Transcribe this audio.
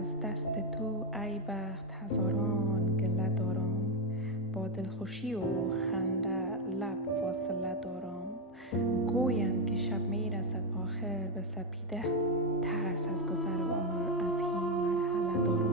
از دست تو ای بخت هزاران گله دارم. با دلخوشی و خنده لب فاصله دارم. گویند که شب می رسد آخر به سپیده، ترس از گذر عمر از این مرحله دارم.